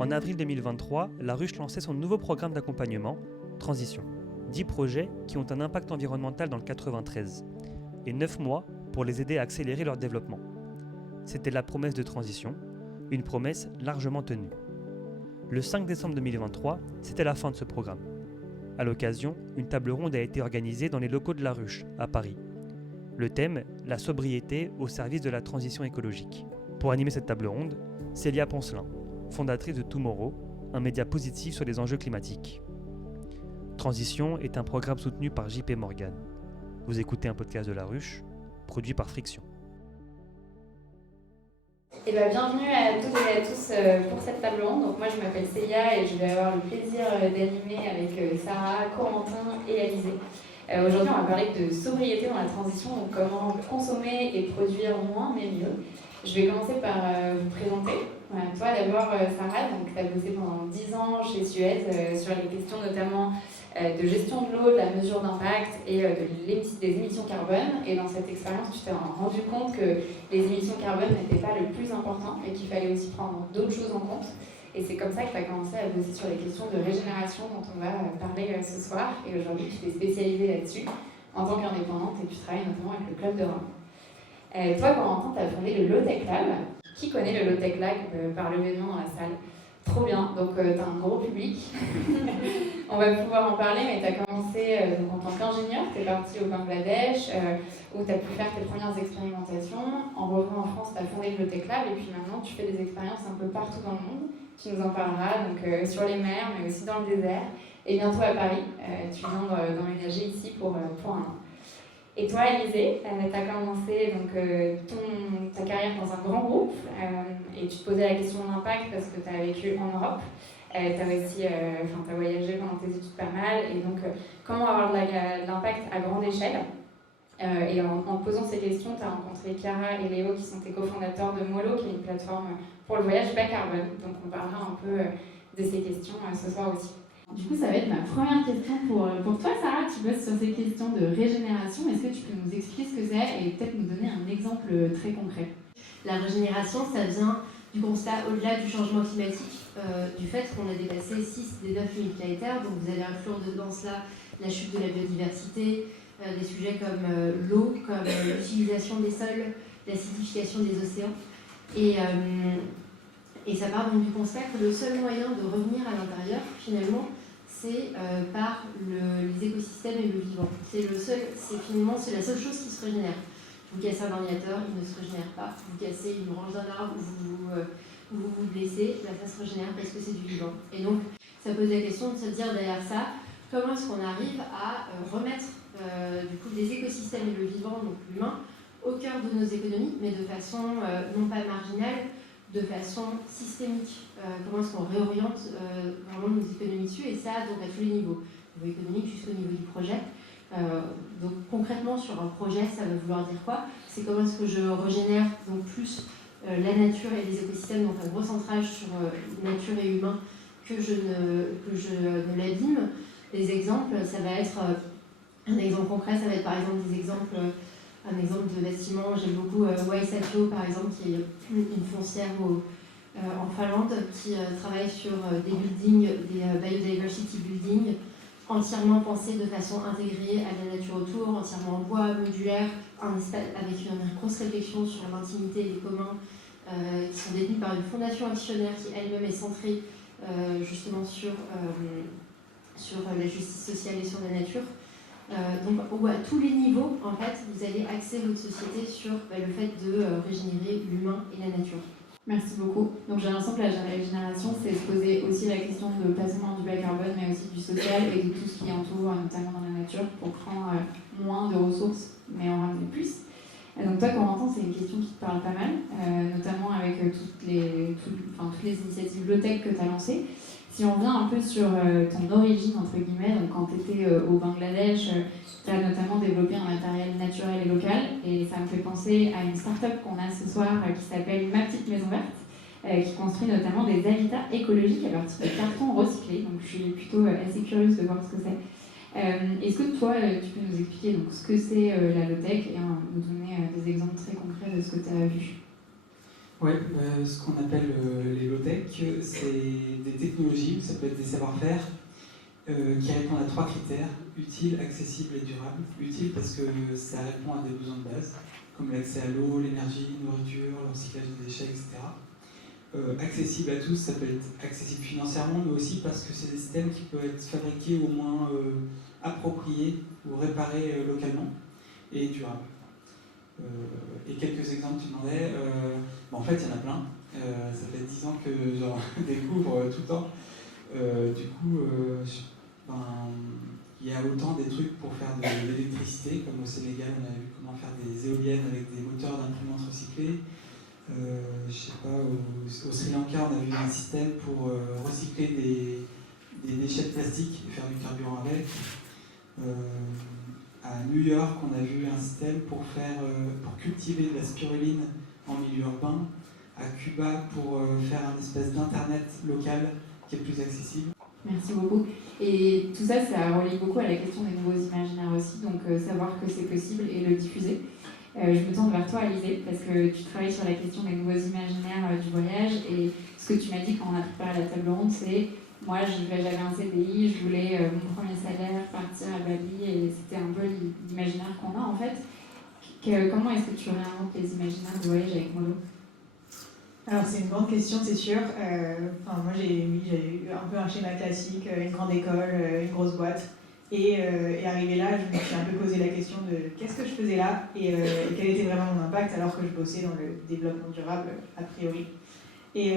En avril 2023, la Ruche lançait son nouveau programme d'accompagnement, Transition. 10 projets qui ont un impact environnemental dans le 93 et 9 mois pour les aider à accélérer leur développement. C'était la promesse de transition, une promesse largement tenue. Le 5 décembre 2023, c'était la fin de ce programme. À l'occasion, une table ronde a été organisée dans les locaux de la Ruche, à Paris. Le thème, la sobriété au service de la transition écologique. Pour animer cette table ronde, Célia Poncelin, fondatrice de Tomorrow, un média positif sur les enjeux climatiques. Transition est un programme soutenu par JP Morgan. Vous écoutez un podcast de La Ruche, produit par Friction. Bienvenue à toutes et à tous pour cette table ronde. Donc moi je m'appelle Célia et je vais avoir le plaisir d'animer avec Sarah, Corentin et Alizé. Aujourd'hui on va parler de sobriété dans la transition, donc comment consommer et produire moins mais mieux. Je vais commencer par vous présenter. Voilà, toi d'abord Sarah, tu as bossé pendant 10 ans chez Suez sur les questions notamment de gestion de l'eau, de la mesure d'impact et des émissions carbone. Et dans cette expérience, tu t'es rendu compte que les émissions carbone n'étaient pas le plus important et qu'il fallait aussi prendre d'autres choses en compte. Et c'est comme ça que tu as commencé à bosser sur les questions de régénération dont on va parler ce soir. Et aujourd'hui, tu t'es spécialisée là-dessus en tant qu'indépendante et tu travailles notamment avec le Club de Rome. Toi, Corentin, tu as fondé le Low Tech Lab. Qui connaît le Low Tech Lab par l'événement dans la salle? Trop bien, donc tu as un gros public. On va pouvoir en parler, mais tu as commencé en tant qu'ingénieur, tu es parti au Bangladesh, où tu as pu faire tes premières expérimentations. En revenant en France, tu as fondé le Low Tech Lab, et puis maintenant tu fais des expériences un peu partout dans le monde. Tu nous en parleras, donc sur les mers, mais aussi dans le désert. Et bientôt à Paris, tu viens d'emménager ici pour un an. Et toi, Alizé, tu as commencé ta carrière dans un grand groupe et tu te posais la question de l'impact parce que tu as vécu en Europe. Tu as aussi t'as voyagé pendant tes études pas mal. Et donc, comment avoir de l'impact à grande échelle et en te posant ces questions, tu as rencontré Chiara et Léo qui sont tes cofondateurs de Molo, qui est une plateforme pour le voyage bas carbone. Donc, on parlera un peu de ces questions ce soir aussi. Du coup, ça va être ma première question pour toi, Sarah. Tu bosses sur ces questions de régénération. Est-ce que tu peux nous expliquer ce que c'est et peut-être nous donner un exemple très concret? La régénération, ça vient du constat, au-delà du changement climatique, du fait qu'on a dépassé 6 des 9 limites planétaires. Donc vous allez inclure dedans cela la chute de la biodiversité, des sujets comme l'eau, comme l'utilisation des sols, l'acidification des océans. Et ça part donc du constat que le seul moyen de revenir à l'intérieur, finalement, c'est par les écosystèmes et le vivant. C'est la seule chose qui se régénère. Vous cassez un ordinateur, il ne se régénère pas. Vous cassez une branche d'un arbre ou vous vous blessez, là, ça se régénère parce que c'est du vivant. Et donc, ça pose la question de se dire derrière ça, comment est-ce qu'on arrive à remettre les écosystèmes et le vivant, donc l'humain, au cœur de nos économies, mais de façon non pas marginale, de façon systémique. Comment est-ce qu'on réoriente vraiment nos économies dessus, et ça donc à tous les niveaux, au niveau économique jusqu'au niveau du projet. Donc concrètement sur un projet, ça veut vouloir dire quoi? C'est comment est-ce que je régénère donc plus la nature et les écosystèmes, donc un gros centrage sur nature et humain, que je ne l'abîme. Les exemples, ça va être un exemple concret, ça va être par exemple un exemple de bâtiment. J'aime beaucoup Waisatio par exemple, qui est une foncière en Finlande, qui travaille sur des buildings, des biodiversity buildings, entièrement pensés de façon intégrée à la nature autour, entièrement en bois, modulaire, avec une grosse réflexion sur l'intimité et les communs, qui sont détenus par une fondation actionnaire qui elle-même est centrée justement sur la justice sociale et sur la nature. Donc où à tous les niveaux, en fait, vous allez axer votre société sur le fait de régénérer l'humain et la nature. Merci beaucoup. Donc j'ai l'impression que la régénération, c'est se poser aussi la question de pas seulement du bas carbone, mais aussi du social et de tout ce qui entoure, notamment dans la nature, pour prendre moins de ressources, mais en ramener plus. Donc toi, Corentin, c'est une question qui te parle pas mal, notamment avec toutes les initiatives low-tech que tu as lancées. Si on revient un peu sur ton origine, entre guillemets, donc quand tu étais au Bangladesh, tu as notamment développé un matériel naturel et local, et ça me fait penser à une start-up qu'on a ce soir qui s'appelle Ma Petite Maison Verte, qui construit notamment des habitats écologiques à partir de carton recyclé. Donc je suis plutôt assez curieuse de voir ce que c'est. Est-ce que toi, tu peux nous expliquer donc, ce que c'est la low-tech et nous donner des exemples très concrets de ce que tu as vu? Ouais, ce qu'on appelle les low-tech, c'est des technologies, ça peut être des savoir-faire, qui répondent à 3 critères, utile, accessible et durable. Utile parce que ça répond à des besoins de base, comme l'accès à l'eau, l'énergie, la nourriture, le recyclage des déchets, etc. Accessible à tous, ça peut être accessible financièrement, mais aussi parce que c'est des systèmes qui peuvent être fabriqués au moins appropriés ou réparés localement et durables. Et quelques exemples, tu demandais. En fait, il y en a plein. Ça fait 10 ans que j'en découvre tout le temps. Il y a autant des trucs pour faire de l'électricité, comme au Sénégal, on a vu comment faire des éoliennes avec des moteurs d'imprimantes recyclées. Je sais pas, au Sri Lanka, on a vu un système pour recycler des déchets de plastique et faire du carburant avec. À New York, on a vu un système pour cultiver de la spiruline en milieu urbain. À Cuba, pour faire un espèce d'internet local qui est plus accessible. Merci beaucoup. Et tout ça, ça relie beaucoup à la question des nouveaux imaginaires aussi, donc savoir que c'est possible et le diffuser. Je me tourne vers toi, Alizée, parce que tu travailles sur la question des nouveaux imaginaires du voyage, et ce que tu m'as dit quand on a préparé la table ronde, c'est moi j'avais un CDI, je voulais mon premier salaire, partir à Bali, et c'était un peu l'imaginaire qu'on a en fait. Comment est-ce que tu réinventes les imaginaires du voyage avec Molo ? Alors c'est une grande question, c'est sûr. Moi j'ai eu un peu un schéma classique, une grande école, une grosse boîte. Et arrivé là, je me suis un peu posé la question de qu'est-ce que je faisais là et quel était vraiment mon impact alors que je bossais dans le développement durable a priori. Et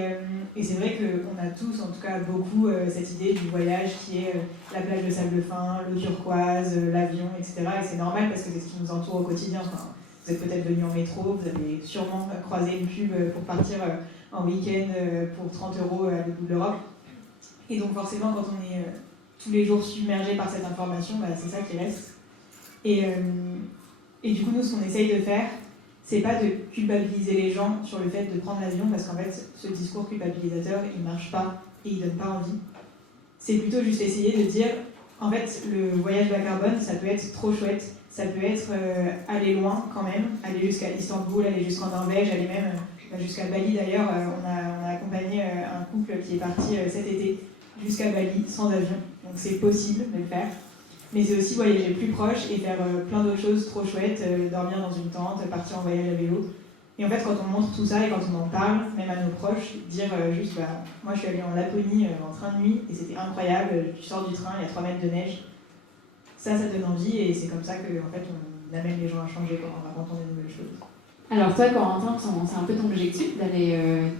c'est vrai qu'on a tous, en tout cas beaucoup, cette idée du voyage qui est la plage de sable fin, l'eau turquoise, l'avion, etc. Et c'est normal parce que c'est ce qui nous entoure au quotidien. Enfin, vous êtes peut-être venu en métro, vous avez sûrement croisé une pub pour partir en week-end pour 30 € à l'autre bout de l'Europe. Et donc forcément, quand on est tous les jours submergé par cette information, c'est ça qui reste. Et du coup, nous, ce qu'on essaye de faire, c'est pas de culpabiliser les gens sur le fait de prendre l'avion, parce qu'en fait, ce discours culpabilisateur, il marche pas et il donne pas envie. C'est plutôt juste essayer de dire, en fait, le voyage bas carbone, ça peut être trop chouette, ça peut être aller loin quand même, aller jusqu'à Istanbul, aller jusqu'en Norvège, aller même jusqu'à Bali d'ailleurs. On a accompagné un couple qui est parti cet été jusqu'à Bali sans avion, donc c'est possible de le faire. Mais c'est aussi voyager plus proche et faire plein d'autres choses trop chouettes, dormir dans une tente, partir en voyage à vélo. Et en fait, quand on montre tout ça et quand on en parle, même à nos proches, dire juste, moi je suis allée en Laponie en train de nuit et c'était incroyable, tu sors du train, il y a 3 mètres de neige. Ça donne envie et c'est comme ça qu'en fait on amène les gens à changer en racontant des nouvelles choses. Alors toi, Corentin, c'est un peu ton objectif d'aller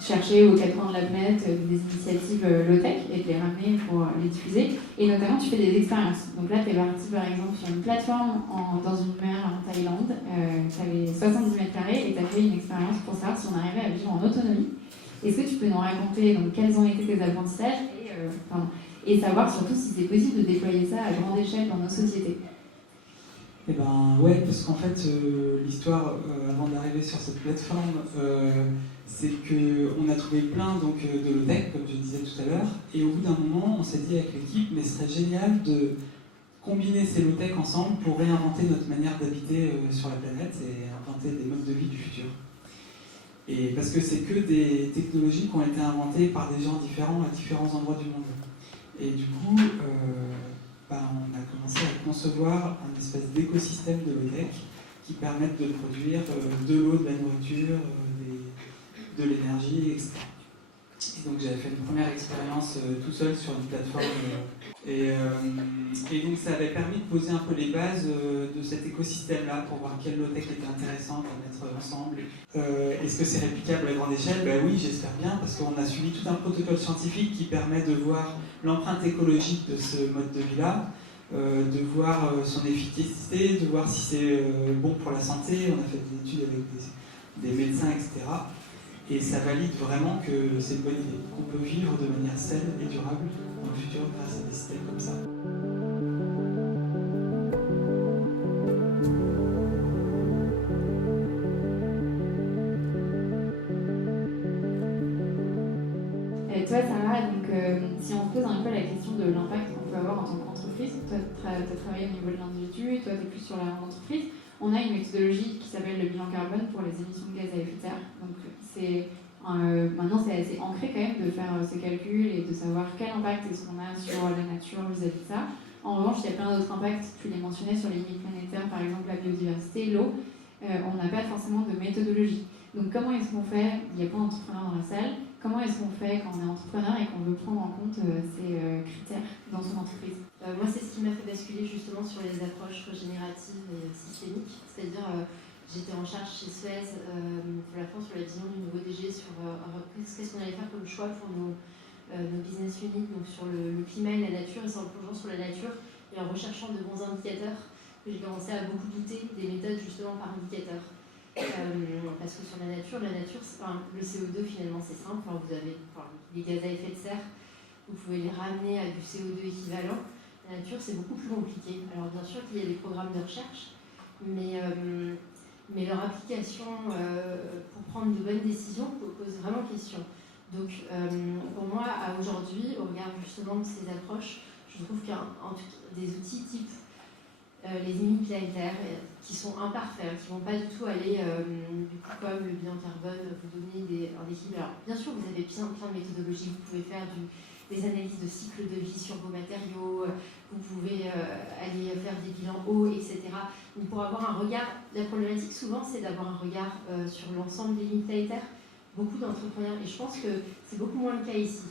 chercher aux 4 coins de la planète des initiatives low-tech et de les ramener pour les diffuser. Et notamment, tu fais des expériences. Donc là, tu es parti par exemple sur une plateforme dans une mer en Thaïlande. Tu avais 70 mètres carrés et tu as fait une expérience pour savoir si on arrivait à vivre en autonomie. Est-ce que tu peux nous raconter donc, quels ont été tes apprentissages et savoir surtout si c'est possible de déployer ça à grande échelle dans nos sociétés? Eh ben ouais, parce qu'en fait, l'histoire, avant d'arriver sur cette plateforme, c'est qu'on a trouvé plein donc, de low-tech, comme je disais tout à l'heure, et au bout d'un moment, on s'est dit avec l'équipe, mais ce serait génial de combiner ces low-tech ensemble pour réinventer notre manière d'habiter sur la planète et inventer des modes de vie du futur. Et parce que c'est que des technologies qui ont été inventées par des gens différents à différents endroits du monde. Et du coup, on a commencé à concevoir un espèce d'écosystème de low-tech qui permettent de produire de l'eau, de la nourriture, de l'énergie, etc. Et donc j'avais fait une première expérience tout seul sur une plateforme et donc ça avait permis de poser un peu les bases de cet écosystème-là pour voir quelle low-tech était intéressante à mettre ensemble. Est-ce que c'est réplicable à grande échelle ? Oui, j'espère bien, parce qu'on a suivi tout un protocole scientifique qui permet de voir l'empreinte écologique de ce mode de vie-là, de voir son efficacité, de voir si c'est bon pour la santé. On a fait des études avec des médecins, etc. Et ça valide vraiment que c'est une bonne idée, qu'on peut vivre de manière saine et durable dans le futur grâce à des systèmes comme ça. Et toi, Sarah, donc, si on se pose un peu la question de l'impact qu'on peut avoir en tant qu'entreprise, toi, tu as travaillé au niveau de l'individu, toi, tu es plus sur la grande entreprise. On a une méthodologie qui s'appelle le bilan carbone pour les émissions de gaz à effet de serre. Donc maintenant c'est assez ancré quand même de faire ces calculs et de savoir quel impact est-ce qu'on a sur la nature vis-à-vis de ça. En revanche, il y a plein d'autres impacts, tu les mentionnais sur les limites planétaires, par exemple la biodiversité, l'eau. On n'a pas forcément de méthodologie. Donc comment est-ce qu'on fait? Il y a plein d'entrepreneurs dans la salle. Comment est-ce qu'on fait quand on est entrepreneur et qu'on veut prendre en compte ces critères dans son entreprise? Moi, c'est ce qui m'a fait basculer justement sur les approches régénératives et systémiques. C'est-à-dire, j'étais en charge chez Suez pour la France sur la vision du nouveau DG sur qu'est-ce qu'on allait faire comme choix pour nos business units, donc sur le climat et la nature, et c'est en plongeant sur la nature et en recherchant de bons indicateurs que j'ai commencé à beaucoup douter des méthodes justement par indicateur. Parce que sur la nature, le CO2 finalement c'est simple, vous avez les gaz à effet de serre, vous pouvez les ramener à du CO2 équivalent. La nature c'est beaucoup plus compliqué. Alors bien sûr qu'il y a des programmes de recherche, mais leur application pour prendre de bonnes décisions pose vraiment question. Donc pour moi, aujourd'hui, au regard justement de ces approches, je trouve qu'il y a des outils type les limites planétaires qui sont imparfaits, qui ne vont pas du tout aller, du coup, comme le bilan carbone, vous donner un équilibre. Alors, bien sûr, vous avez plein de méthodologies, vous pouvez faire des analyses de cycle de vie sur vos matériaux, vous pouvez aller faire des bilans eau, etc. Mais pour avoir un regard, la problématique souvent, c'est d'avoir un regard sur l'ensemble des limites planétaires. Beaucoup d'entrepreneurs, et je pense que c'est beaucoup moins le cas ici,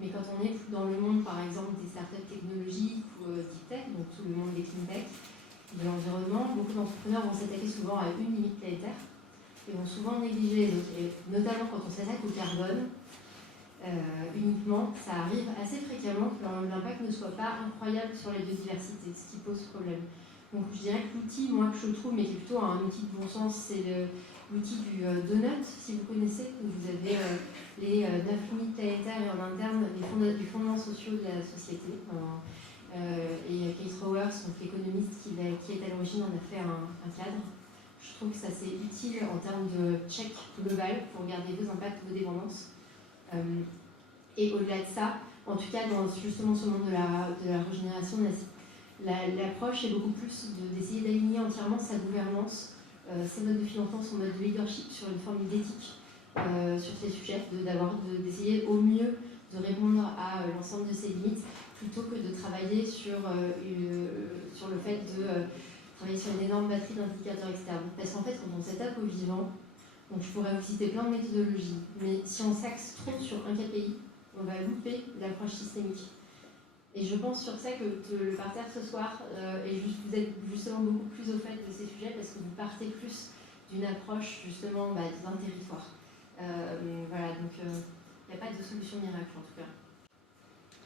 mais quand on est dans le monde, par exemple, des startups technologiques ou deep tech, donc tout le monde des clean tech, de l'environnement, beaucoup d'entrepreneurs vont s'attaquer souvent à une limite planétaire et vont souvent négliger les autres. Et notamment quand on s'attaque au carbone, uniquement, ça arrive assez fréquemment que l'impact ne soit pas incroyable sur la biodiversité, ce qui pose problème. Donc je dirais que l'outil, moi, que je trouve, mais qui est plutôt un outil de bon sens, c'est l'outil du donut, si vous connaissez, où vous avez les 9 limites planétaires et en interne les fondements sociaux de la société. Et Kate Raworth, donc l'économiste qui est à l'origine, en a fait un cadre. Je trouve que ça c'est utile en termes de check global pour regarder vos impacts, vos dépendances. Et au-delà de ça, en tout cas dans justement ce monde de la régénération, l'approche est beaucoup plus d'essayer d'aligner entièrement sa gouvernance, ses modes de financement, son mode de leadership sur une forme d'éthique sur ces sujets, d'essayer au mieux de répondre à l'ensemble de ces limites, plutôt que de travailler sur le fait de travailler sur une énorme batterie d'indicateurs externes. Parce qu'en fait, quand on s'attaque au vivant, donc je pourrais vous citer plein de méthodologies, mais si on s'axe trop sur un KPI, on va louper l'approche systémique. Et je pense sur ça que le parterre ce soir, vous êtes justement beaucoup plus au fait de ces sujets parce que vous partez plus d'une approche justement d'un territoire. Voilà, donc il n'y a pas de solution miracle en tout cas.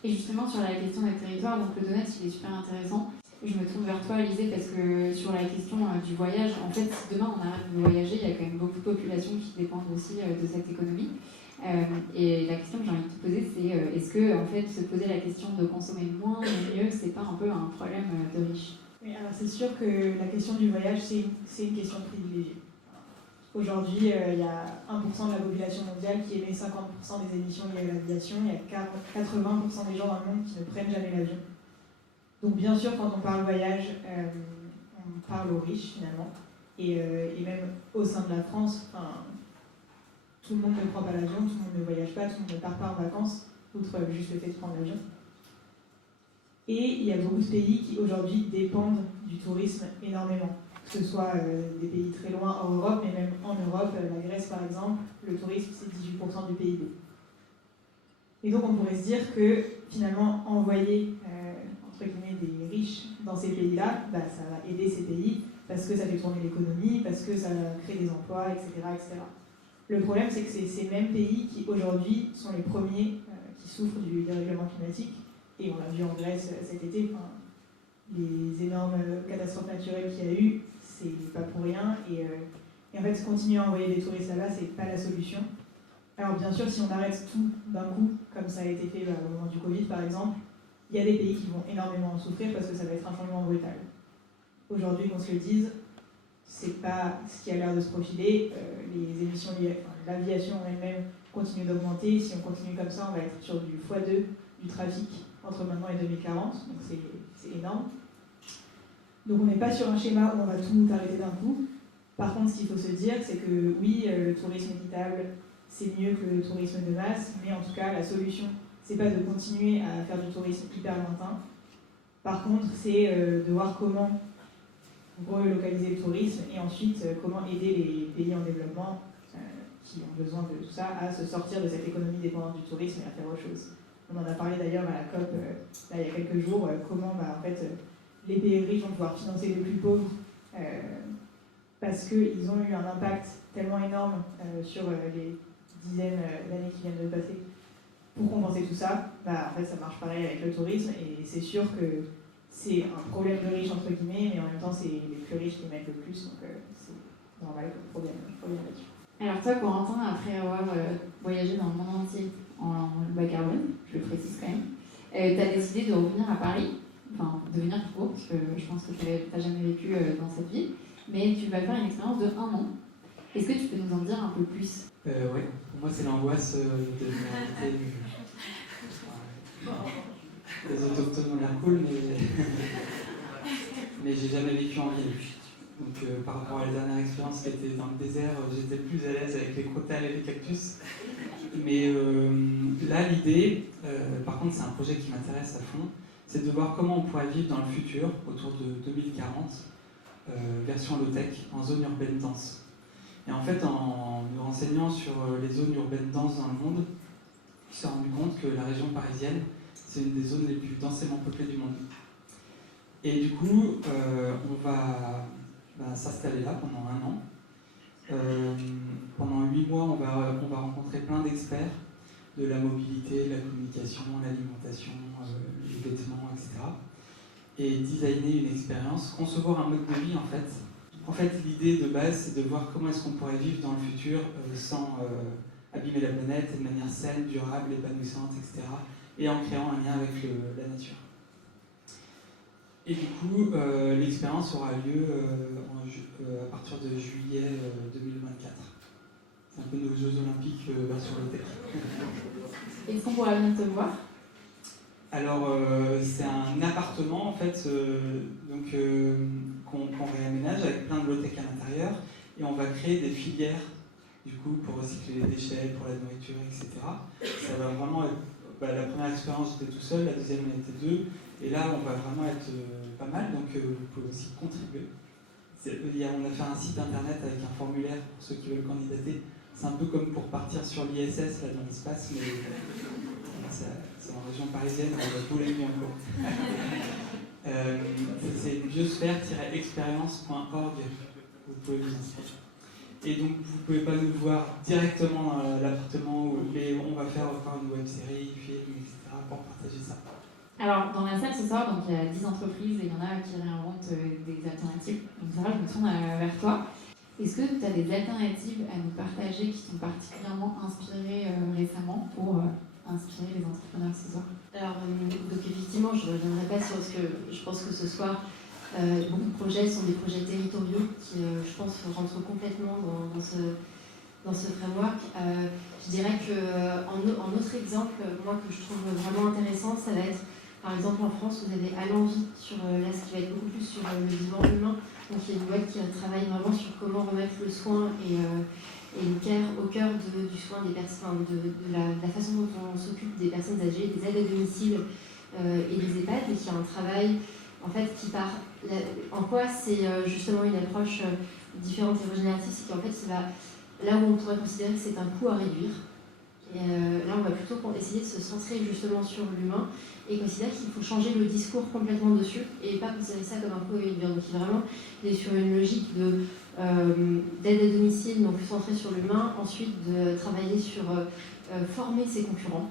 Et justement sur la question des territoires, donc le donut il est super intéressant. Je me tourne vers toi Alizée parce que sur la question du voyage, en fait si demain on arrête de voyager, il y a quand même beaucoup de populations qui dépendent aussi de cette économie. Et la question que j'ai envie de te poser, c'est est-ce que en fait, se poser la question de consommer moins mais mieux, c'est pas un peu un problème de riche? Oui, alors c'est sûr que la question du voyage, c'est une question privilégiée. Aujourd'hui, il y a 1% de la population mondiale qui émet 50% des émissions liées à l'aviation, il y a 80% des gens dans le monde qui ne prennent jamais l'avion. Donc bien sûr, quand on parle voyage, on parle aux riches finalement, et même au sein de la France, tout le monde ne prend pas l'avion, tout le monde ne voyage pas, tout le monde ne part pas en vacances, outre juste le fait de prendre l'avion. Et il y a beaucoup de pays qui aujourd'hui dépendent du tourisme énormément, que ce soit des pays très loin en Europe, mais même en Europe, la Grèce par exemple, le tourisme c'est 18% du PIB. Et donc on pourrait se dire que finalement envoyer entre guillemets des riches dans ces pays-là, ça va aider ces pays parce que ça fait tourner l'économie, parce que ça crée des emplois, etc. etc. Le problème, c'est que c'est ces mêmes pays qui, aujourd'hui, sont les premiers qui souffrent du dérèglement climatique. Et on l'a vu en Grèce cet été, les énormes catastrophes naturelles qu'il y a eu, c'est pas pour rien. Et en fait, continuer à envoyer des touristes là-bas, c'est pas la solution. Alors bien sûr, si on arrête tout d'un coup, comme ça a été fait au moment du Covid, par exemple, il y a des pays qui vont énormément en souffrir parce que ça va être un changement brutal. Aujourd'hui, qu'on se le dise, c'est pas ce qui a l'air de se profiler. Les émissions liées, l'aviation elle-même continue d'augmenter. Si on continue comme ça, on va être sur du x2 du trafic entre maintenant et 2040. Donc c'est énorme. Donc on n'est pas sur un schéma où on va tout arrêter d'un coup. Par contre, ce qu'il faut se dire, c'est que oui, le tourisme équitable, c'est mieux que le tourisme de masse, mais en tout cas, la solution, c'est pas de continuer à faire du tourisme hyper lointain. Par contre, c'est de voir comment relocaliser le tourisme et ensuite comment aider les pays en développement qui ont besoin de tout ça à se sortir de cette économie dépendante du tourisme et à faire autre chose. On en a parlé d'ailleurs à la COP là, il y a quelques jours, comment en fait, les pays riches vont pouvoir financer les plus pauvres parce qu'ils ont eu un impact tellement énorme sur les dizaines d'années qui viennent de passer. Pour compenser tout ça, en fait, ça marche pareil avec le tourisme et c'est sûr que c'est un problème de riches entre guillemets, mais en même temps, c'est les plus riches qui mettent le plus, donc c'est normal que le problème là-dessus. Alors toi, Corentin, après avoir voyagé dans le monde entier en bas carbone, je le précise quand même, tu as décidé de revenir à Paris, enfin de venir tout court, parce que je pense que tu n'as jamais vécu dans cette ville, mais tu vas faire une expérience de 1 an. Est-ce que tu peux nous en dire un peu plus? Oui, pour moi c'est l'angoisse de m'inviter. Les autochtones ont l'air cool, mais j'ai jamais vécu en ville. Donc par rapport à la dernière expérience qui était dans le désert, j'étais plus à l'aise avec les crotales et les cactus. Mais là, l'idée, par contre c'est un projet qui m'intéresse à fond, c'est de voir comment on pourrait vivre dans le futur, autour de 2040, version low-tech, en zone urbaine dense. Et en fait, en me renseignant sur les zones urbaines denses dans le monde, je me suis rendu compte que la région parisienne, c'est une des zones les plus densément peuplées du monde. Et du coup, on va s'installer là pendant 1 an. Pendant 8 mois, on va rencontrer plein d'experts de la mobilité, de la communication, l'alimentation, les vêtements, etc. Et designer une expérience, concevoir un mode de vie en fait. En fait, l'idée de base, c'est de voir comment est-ce qu'on pourrait vivre dans le futur sans abîmer la planète et de manière saine, durable, épanouissante, etc. Et en créant un lien avec la nature. Et du coup, l'expérience aura lieu à partir de juillet 2024. C'est un peu nos Jeux Olympiques sur le terre. Est-ce qu'on pourra venir te voir? Alors, c'est un appartement en fait, qu'on réaménage avec plein de low-tech à l'intérieur, et on va créer des filières du coup pour recycler les déchets, pour la nourriture, etc. Ça va vraiment être la première expérience j'étais tout seul, la deuxième on était 2, et là on va vraiment être pas mal, donc vous pouvez aussi contribuer. On a fait un site internet avec un formulaire pour ceux qui veulent candidater. C'est un peu comme pour partir sur l'ISS là dans l'espace, mais c'est en région parisienne, on va Boulogne encore. C'est biosphère-expérience.org, vous pouvez vous inscrire. Et donc vous ne pouvez pas nous voir directement dans l'appartement, mais on va faire encore une web série, film, etc. pour partager ça. Alors dans la salle ce soir, donc, il y a 10 entreprises et il y en a qui réinventent des alternatives. Donc ça va, je me tourne vers toi. Est-ce que tu as des alternatives à nous partager qui sont particulièrement inspirées récemment pour inspirer les entrepreneurs ce soir? Alors, donc effectivement, je ne reviendrai pas sur ce que je pense que ce soir, beaucoup de projets sont des projets territoriaux qui, je pense, rentrent complètement dans ce framework. Je dirais qu'en autre exemple, moi, que je trouve vraiment intéressant, ça va être, par exemple, en France, vous avez À l'envie, sur là, ce qui va être beaucoup plus sur le vivant humain. Donc, il y a une boîte qui travaille vraiment sur comment remettre le soin et le care au cœur du soin des personnes, de la façon dont on s'occupe des personnes âgées, des aides à domicile et des EHPAD, et qui a un travail en fait qui part. En quoi c'est justement une approche différente et régénérative, c'est qu'en fait là où on pourrait considérer que c'est un coût à réduire, et là on va plutôt essayer de se centrer justement sur l'humain et considérer qu'il faut changer le discours complètement dessus et pas considérer ça comme un coût à réduire. Donc il est sur une logique d'aide à domicile, donc centrée sur l'humain, ensuite de travailler sur former ses concurrents.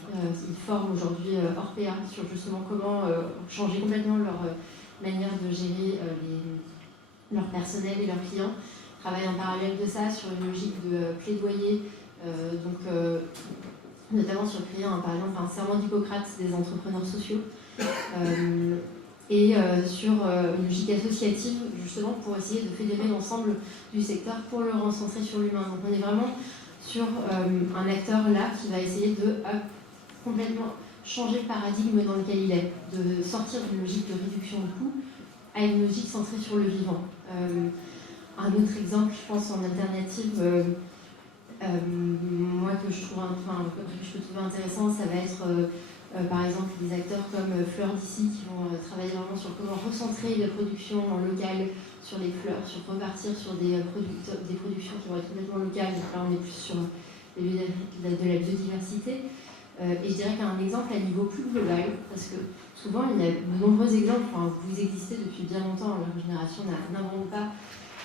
Ils forment aujourd'hui Orpea sur justement comment changer complètement leur manière de gérer leur personnel et leurs clients. Travaille en parallèle de ça sur une logique de plaidoyer, notamment sur créer par exemple un serment d'Hippocrate des entrepreneurs sociaux, et sur une logique associative justement pour essayer de fédérer l'ensemble du secteur pour le recentrer sur l'humain. Donc on est vraiment sur un acteur là qui va essayer de complètement changer le paradigme dans lequel il est, de sortir d'une logique de réduction de coûts à une logique centrée sur le vivant. Un autre exemple, je pense, en alternative, moi que je trouve intéressant, ça va être par exemple des acteurs comme Fleurs d'ici qui vont travailler vraiment sur comment recentrer la production en local sur les fleurs, sur repartir sur des productions qui vont être complètement locales. Donc là, on est plus sur de la biodiversité. Et je dirais qu'un exemple à niveau plus global, parce que souvent il y a de nombreux exemples, vous existez depuis bien longtemps, la régénération n'invente pas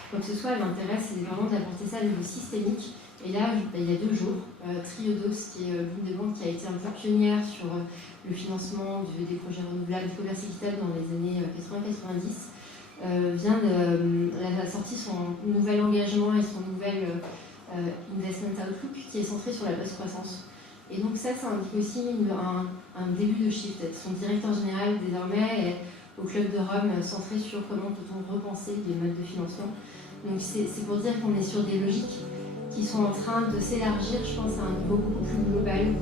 quoi que ce soit, l'intérêt c'est vraiment d'apporter ça à niveau systémique. Et là, il y a 2 jours, Triodos, qui est l'une des banques qui a été un peu pionnière sur le financement des projets renouvelables, du commerce équitable dans les années 80-90, a sorti son nouvel engagement et son nouvel investment outlook qui est centré sur la post-croissance. Et donc ça indique aussi un début de shift. Son directeur général désormais est au Club de Rome centré sur comment peut-on repenser les modes de financement. Donc c'est pour dire qu'on est sur des logiques qui sont en train de s'élargir, je pense, à un niveau beaucoup plus global.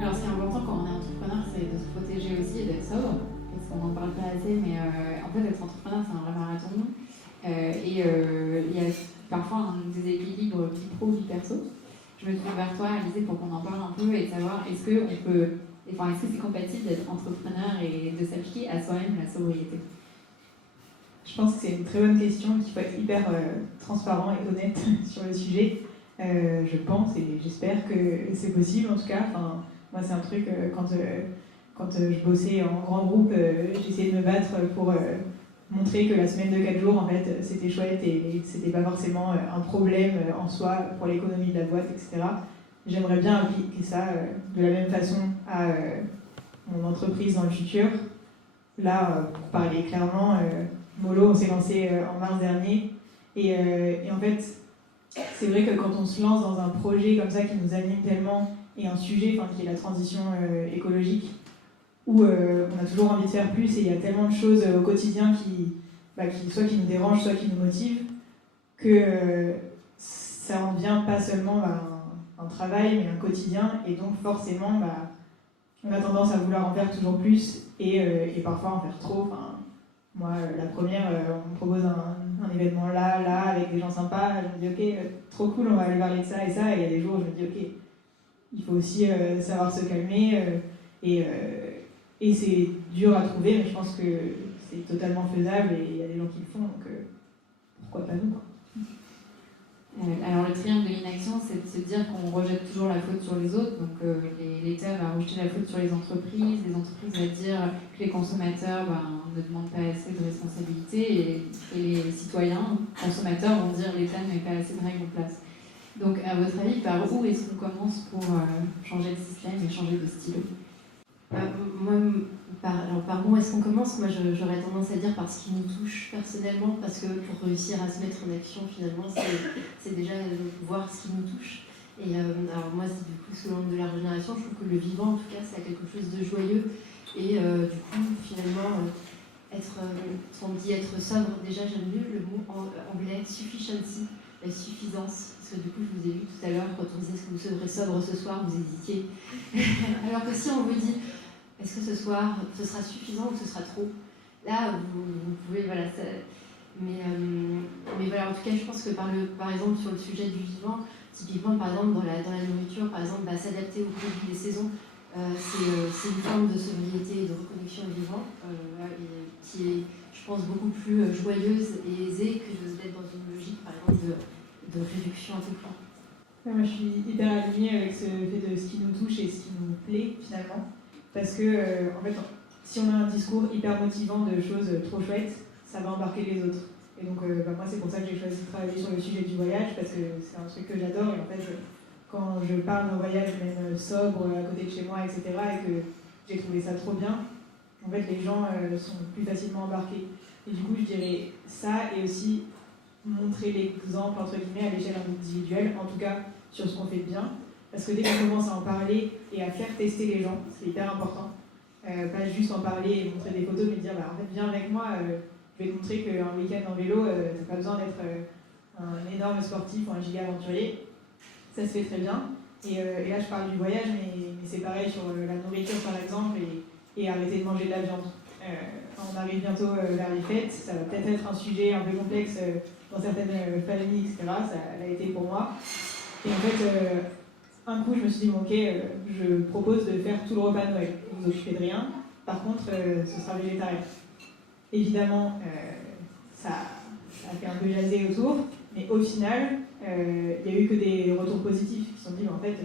Alors ce qui est important quand on est entrepreneur, c'est de se protéger aussi et d'être sobre, parce qu'on n'en parle pas assez, mais en fait être entrepreneur c'est un vrai marathon, et il y a parfois un déséquilibre vie pro, vie perso. Je me tourne vers toi, Alizée, pour qu'on en parle un peu et de savoir est-ce que c'est compatible d'être entrepreneur et de s'appliquer à soi-même la sobriété? Je pense que c'est une très bonne question, qu'il faut être hyper transparent et honnête sur le sujet. Je pense et j'espère que c'est possible en tout cas. Enfin, moi c'est un truc, quand je bossais en grand groupe, j'essayais de me battre pour montrer que la semaine de 4 jours en fait c'était chouette et c'était pas forcément un problème en soi pour l'économie de la boîte, etc. J'aimerais bien appliquer ça de la même façon à mon entreprise dans le futur. Là, pour parler clairement, Molo, on s'est lancé en mars dernier et en fait c'est vrai que quand on se lance dans un projet comme ça qui nous anime tellement et un sujet qui est la transition écologique, où on a toujours envie de faire plus et il y a tellement de choses au quotidien qui soit qui nous dérangent, soit qui nous motivent, que ça en devient pas seulement un travail, mais un quotidien, et donc forcément, on a tendance à vouloir en faire toujours plus, et parfois en faire trop. Moi, la première, on me propose un événement là, avec des gens sympas, je me dis ok, trop cool, on va aller parler de ça, et il y a des jours où je me dis ok, il faut aussi savoir se calmer, et c'est dur à trouver, mais je pense que c'est totalement faisable et il y a des gens qui le font, donc pourquoi pas nous, quoi. Alors le triangle de l'inaction, c'est de se dire qu'on rejette toujours la faute sur les autres. Donc l'État va rejeter la faute sur les entreprises vont dire que les consommateurs ne demandent pas assez de responsabilité, et les citoyens, consommateurs, vont dire l'État ne met pas assez de règles en place. Donc à votre avis, par où est-ce qu'on commence pour changer le système et changer de style? Par où est-ce qu'on commence? Moi, j'aurais tendance à dire par ce qui nous touche personnellement, parce que pour réussir à se mettre en action, finalement, c'est déjà voir ce qui nous touche. Et alors moi, du coup, sous l'angle de la régénération, je trouve que le vivant, en tout cas, c'est quelque chose de joyeux. Et du coup, finalement, on dit être sobre, déjà, j'aime mieux le mot anglais sufficiency, la suffisance. Parce que du coup, je vous ai vu tout à l'heure, quand on disait est-ce que vous serez sobre ce soir, vous hésitiez. Alors que si on vous dit est-ce que ce soir, ce sera suffisant ou ce sera trop, là, vous pouvez, voilà. Mais voilà, en tout cas, je pense que par exemple, sur le sujet du vivant, typiquement, par exemple, dans la nourriture, par exemple, s'adapter aux produits des saisons, c'est une forme de sobriété et de reconnexion au vivant qui est, je pense, beaucoup plus joyeuse et aisée que d'être dans une logique, par exemple, de réduction à tout plan. Moi, je suis hyper alignée avec ce fait de ce qui nous touche et ce qui nous plaît, finalement. Parce que, en fait, si on a un discours hyper motivant de choses trop chouettes, ça va embarquer les autres. Et donc, moi, c'est pour ça que j'ai choisi de travailler sur le sujet du voyage, parce que c'est un truc que j'adore. Et en fait, quand je parle d'un voyage, même sobre, à côté de chez moi, etc., et que j'ai trouvé ça trop bien, en fait, les gens sont plus facilement embarqués. Et du coup, je dirais ça, et aussi montrer l'exemple, entre guillemets, à l'échelle individuelle, en tout cas sur ce qu'on fait de bien. Parce que dès qu'on commence à en parler et à faire tester les gens, c'est hyper important. Pas juste en parler et montrer des photos, mais dire en fait, viens avec moi, je vais te montrer qu'un week-end en vélo, t'as pas besoin d'être un énorme sportif ou un giga aventurier. Ça se fait très bien. Et là, je parle du voyage, mais c'est pareil sur la nourriture, par exemple, et arrêter de manger de la viande. On arrive bientôt vers les fêtes, ça va peut-être être un sujet un peu complexe dans certaines familles, etc. Ça l'a été pour moi. Et en fait, un coup, je me suis dit, bon, ok, je propose de faire tout le repas de Noël. Vous vous occupez de rien. Par contre, ce sera végétarien. Évidemment, ça a fait un peu jaser autour, mais au final, il n'y a eu que des retours positifs qui se sont dit, en fait,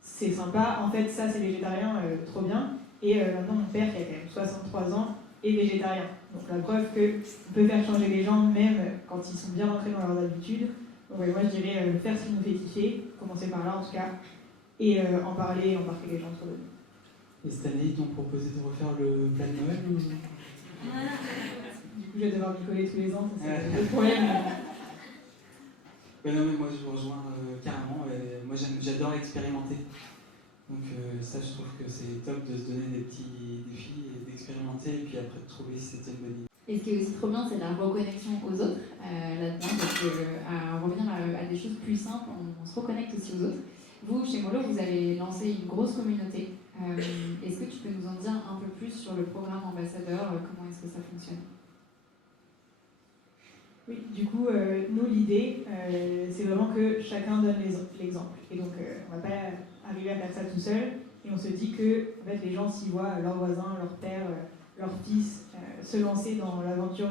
c'est sympa, en fait, ça c'est végétarien, trop bien. Et maintenant, mon père, qui a quand même 63 ans, est végétarien. Donc la preuve qu'on peut faire changer les gens, même quand ils sont bien ancrés dans leurs habitudes. Donc ouais, moi, je dirais faire ce qui nous fait kiffer, commencer par là en tout cas, et en parler, embarquer les gens autour de nous. Et cette année, ils t'ont proposé de refaire le plat de Noël ou... Du coup, je vais devoir m'y coller tous les ans, ça c'est le problème. Non, mais moi je vous rejoins carrément. Moi j'adore expérimenter. Donc ça, je trouve que c'est top de se donner des petits défis et d'expérimenter et puis après de trouver si c'était une bonne idée. Et ce qui est aussi trop bien, c'est la reconnexion aux autres là-dedans, parce qu'à revenir à des choses plus simples, on se reconnecte aussi aux autres. Vous, chez Molo, vous avez lancé une grosse communauté. Est-ce que tu peux nous en dire un peu plus sur le programme ambassadeur, comment est-ce que ça fonctionne? Oui, du coup, nous, l'idée, c'est vraiment que chacun donne l'exemple. Et donc, on ne va pas arriver à faire ça tout seul. Et on se dit que en fait, les gens, s'y voient leur voisin, leur père, leur fils se lancer dans l'aventure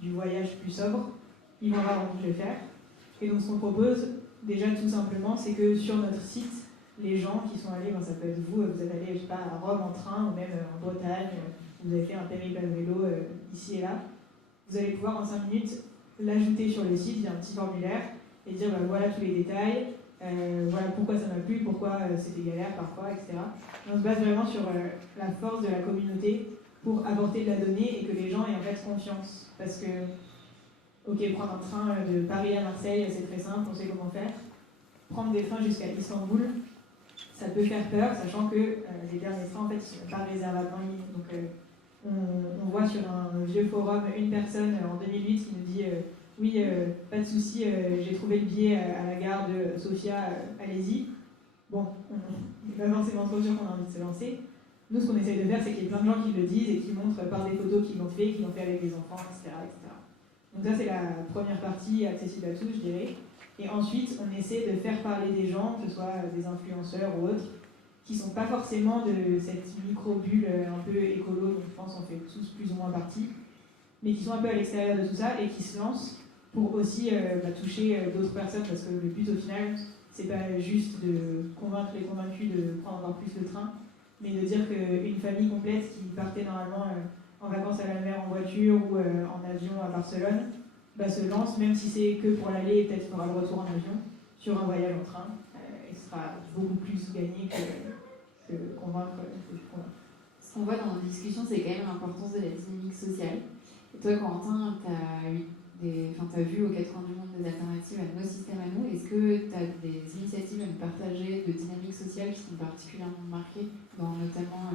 du voyage plus sobre, ils vont avoir envie de le faire. Et donc, ce qu'on propose, déjà tout simplement, c'est que sur notre site, les gens qui sont allés, ça peut être vous êtes allés, je sais pas, à Rome en train, ou même en Bretagne, vous avez fait un périple à vélo ici et là, vous allez pouvoir en 5 minutes l'ajouter sur le site, il y a un petit formulaire, et dire voilà tous les détails, voilà pourquoi ça m'a plu, pourquoi c'était galère parfois, etc. Et on se base vraiment sur la force de la communauté pour apporter de la donnée et que les gens aient en fait confiance. Parce que, ok, prendre un train de Paris à Marseille, c'est très simple, on sait comment faire. Prendre des trains jusqu'à Istanbul, ça peut faire peur, sachant que les derniers trains, en fait, ils ne sont pas réservables en ligne. Donc, on voit sur un vieux forum une personne en 2008 qui nous dit oui, pas de souci, j'ai trouvé le billet à la gare de Sofia, allez-y. Bon, on n'est pas forcément trop sûr qu'on a envie de se lancer. Nous, ce qu'on essaye de faire, c'est qu'il y ait plein de gens qui le disent et qui montrent par des photos qu'ils l'ont fait avec des enfants, etc., etc. Donc ça, c'est la première partie accessible à tous, je dirais. Et ensuite, on essaie de faire parler des gens, que ce soit des influenceurs ou autres, qui ne sont pas forcément de cette micro-bulle un peu écolo, dont je pense qu'on fait tous plus ou moins partie, mais qui sont un peu à l'extérieur de tout ça et qui se lancent pour aussi toucher d'autres personnes, parce que le but au final, c'est pas juste de convaincre les convaincus de prendre encore plus le train, mais de dire qu'une famille complète qui partait normalement en vacances à la mer en voiture ou en avion à Barcelone, se lance, même si c'est que pour l'aller et peut-être fera le retour en avion, sur un voyage en train, et sera beaucoup plus gagné que convaincre. Ce qu'on voit dans nos discussions, c'est quand même l'importance de la dynamique sociale. Et toi, Corentin, t'as vu aux 4 coins du monde des alternatives à nos systèmes à nous. Est-ce que tu as des initiatives à nous partager de dynamique sociale qui sont particulièrement marquées, dans notamment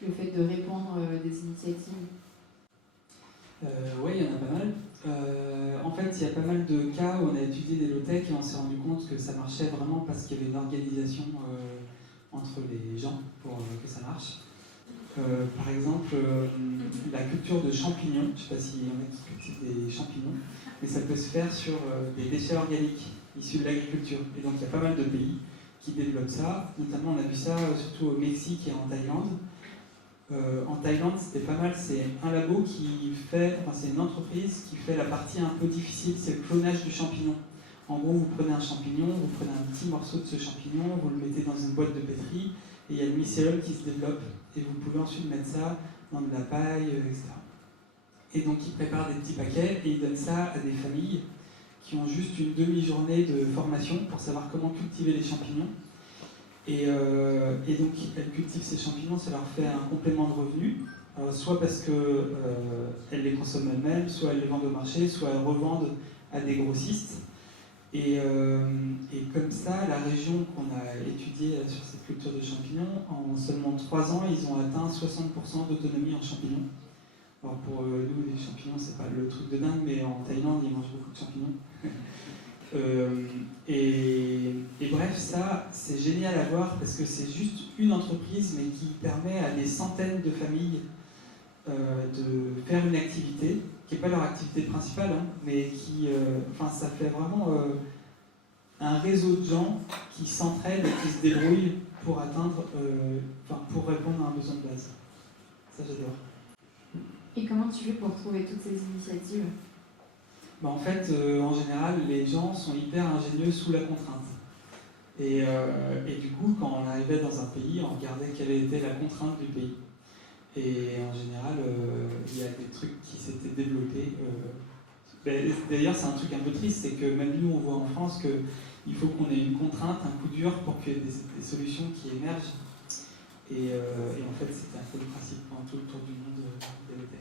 le fait de répandre des initiatives? Oui, il y en a pas mal. En fait, il y a pas mal de cas où on a étudié des low-tech et on s'est rendu compte que ça marchait vraiment parce qu'il y avait une organisation entre les gens pour que ça marche. Par exemple, la culture de champignons, je ne sais pas s'il y en a qui cultivent des champignons, mais ça peut se faire sur des déchets organiques issus de l'agriculture. Et donc il y a pas mal de pays qui développent ça, notamment on a vu ça surtout au Mexique et en Thaïlande. En Thaïlande, c'était pas mal, c'est un labo c'est une entreprise qui fait la partie un peu difficile, c'est le clonage du champignon. En gros, vous prenez un champignon, vous prenez un petit morceau de ce champignon, vous le mettez dans une boîte de pétri, et il y a le mycélium qui se développe, et vous pouvez ensuite mettre ça dans de la paille, etc. Et donc ils préparent des petits paquets, et ils donnent ça à des familles qui ont juste une demi-journée de formation pour savoir comment cultiver les champignons. Et donc elles cultivent ces champignons, ça leur fait un complément de revenus, soit parce qu'elles les consomment elles-mêmes, soit elles les vendent au marché, soit elles revendent à des grossistes. Et comme ça, la région qu'on a étudiée sur cette culture de champignons, en seulement 3 ans, ils ont atteint 60% d'autonomie en champignons. Alors pour nous, les champignons, c'est pas le truc de dingue, mais en Thaïlande, ils mangent beaucoup de champignons. Et bref, ça, c'est génial à voir parce que c'est juste une entreprise, mais qui permet à des centaines de familles de faire une activité, qui n'est pas leur activité principale, hein, mais qui, ça fait vraiment un réseau de gens qui s'entraident et qui se débrouillent pour pour répondre à un besoin de base. Ça, j'adore. Et comment tu fais pour trouver toutes ces initiatives ? En fait, en général, les gens sont hyper ingénieux sous la contrainte. Et du coup, quand on arrivait dans un pays, on regardait quelle était la contrainte du pays. Et en général, il y a des trucs qui s'étaient développés. D'ailleurs, c'est un truc un peu triste, c'est que même nous, on voit en France qu'il faut qu'on ait une contrainte, un coup dur pour qu'il y ait des solutions qui émergent. Et en fait, c'était un peu le principe pendant tout le tour du monde des tech.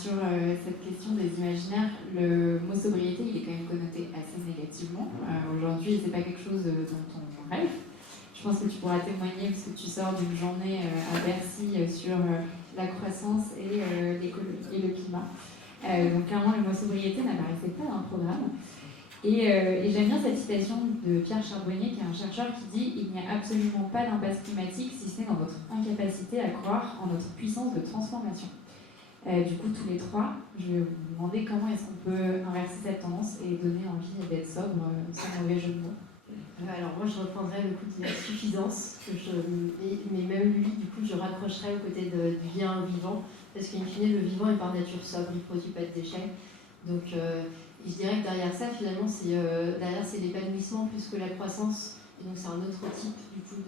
Sur cette question des imaginaires, le mot sobriété, il est quand même connoté assez négativement. Aujourd'hui, c'est pas quelque chose dont on rêve. Je pense que tu pourras témoigner parce que tu sors d'une journée à Bercy sur la croissance et le climat. Donc clairement, le mot sobriété n'apparaissait pas dans le programme. Et j'aime bien cette citation de Pierre Charbonnier, qui est un chercheur qui dit « Il n'y a absolument pas d'impasse climatique si ce n'est dans notre incapacité à croire en notre puissance de transformation ». Du coup, tous les trois, je vais vous demander comment est-ce qu'on peut inverser cette tendance et donner envie d'être sobre sans mauvais jeu de mots. Alors moi, je reprendrais le coup de la suffisance, mais même lui, du coup, je raccrocherais au côté du bien vivant, parce qu'in fine, le vivant est par nature sobre, il ne produit pas de déchets. Donc, je dirais que derrière ça, finalement, c'est l'épanouissement plus que la croissance. Et donc, c'est un autre type, du coup,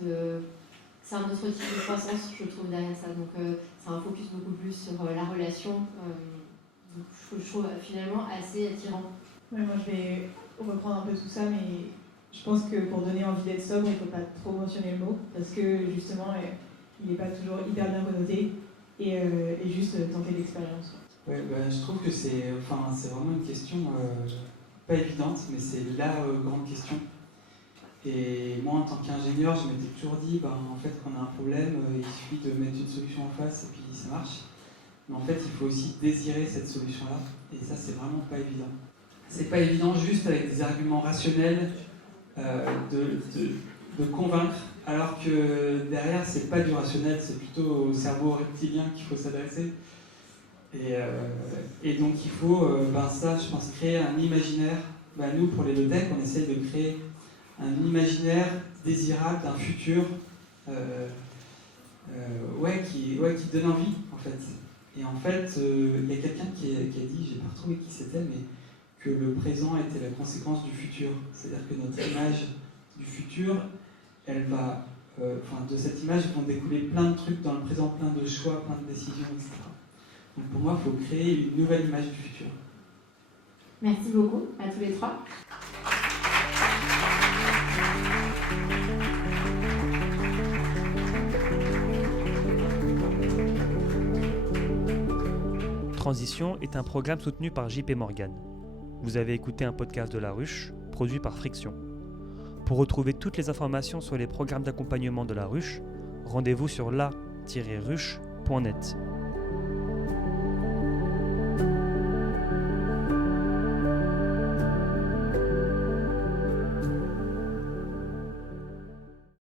c'est un autre type de croissance, je trouve, derrière ça. Donc, c'est un focus beaucoup plus sur la relation. Donc, je trouve finalement assez attirant. Ouais, moi, je vais reprendre un peu tout ça, mais je pense que pour donner envie d'être sobre, il ne faut pas trop mentionner le mot, parce que justement, il n'est pas toujours hyper bien connoté, et juste tenter l'expérience. Ouais, je trouve que c'est vraiment une question pas évidente, mais c'est la grande question. Et moi, en tant qu'ingénieur, je m'étais toujours dit, en fait, quand on a un problème, il suffit de mettre une solution en face et puis ça marche. Mais en fait, il faut aussi désirer cette solution-là, et ça, c'est vraiment pas évident. C'est pas évident juste avec des arguments rationnels de convaincre, alors que derrière, c'est pas du rationnel, c'est plutôt au cerveau reptilien qu'il faut s'adresser. Et donc, il faut, je pense, créer un imaginaire. Nous, pour les low-tech, on essaye de créer un imaginaire désirable d'un futur qui donne envie, en fait. Et en fait, il y a quelqu'un qui a dit, j'ai pas retrouvé qui c'était, mais que le présent était la conséquence du futur. C'est-à-dire que notre image du futur, elle va, de cette image vont découler plein de trucs dans le présent, plein de choix, plein de décisions, etc. Donc pour moi, il faut créer une nouvelle image du futur. Merci beaucoup à tous les trois. Transition est un programme soutenu par JP Morgan. Vous avez écouté un podcast de La Ruche, produit par Friction. Pour retrouver toutes les informations sur les programmes d'accompagnement de La Ruche, rendez-vous sur la-ruche.net.